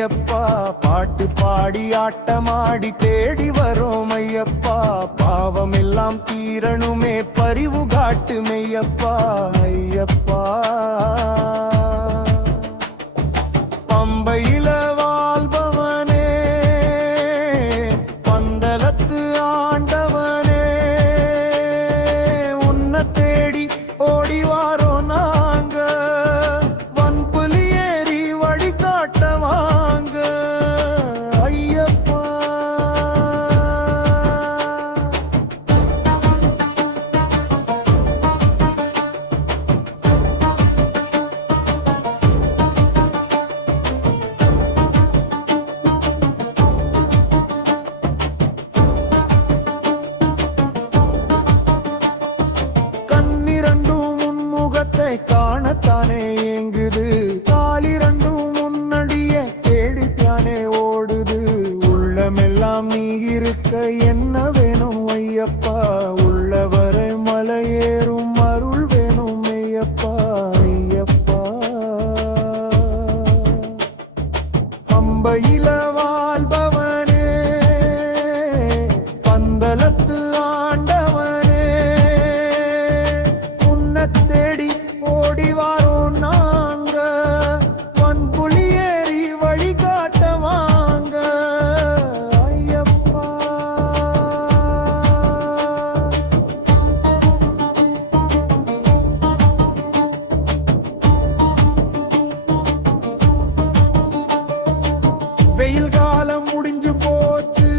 ஐயப்பா பாட்டு பாடி ஆட்டமாடி தேடி வரோம் ஐயப்பா பாவம் எல்லாம் தீரணுமே பரிவு காட்டு மெய்யப்பா ஐயப்பா பம்பையில வாழ்பவனே பந்தலத்து ஆண்டவனே உன்னை தேடி ஓடி வாரோ நாங்க வன்புலி ஏறி வழிகாட்ட வாங்க ஐயப்பா காணத்தானே ஏங்குது காலிரண்டும் முன்னடிய தேடித்தானே ஓடுது உள்ளமெல்லாம் நீ இருக்க என்ன வேணும் ஐயப்பா உள்ளவரை மலையேறும் அருள் வேணும் ஐயப்பா ஐயப்பா பம்பையில வாழ்பவனே பந்தலத்து ஆண்டவனே உன்னை தேடி ஓடி வாரோம் நாங்க வன்புலி ஏறி வழிகாட்ட வாங்க ஐயப்பா வெயில் காலம் முடிஞ்சு போச்சு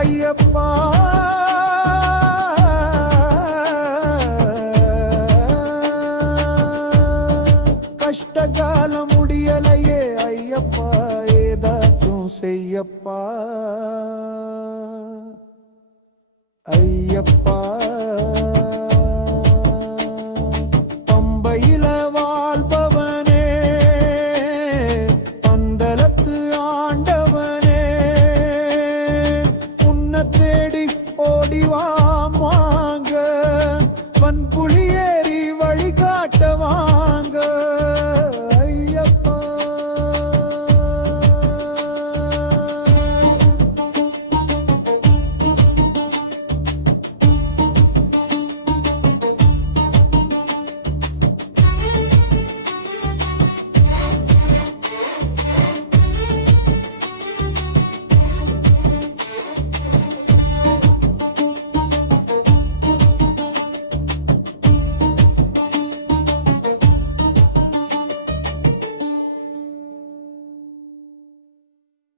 ஐயப்பா கஷ்டகாலம் முடியலையே ஐயப்பா ஏதாச்சும் செய்யப்பா ஐயப்பா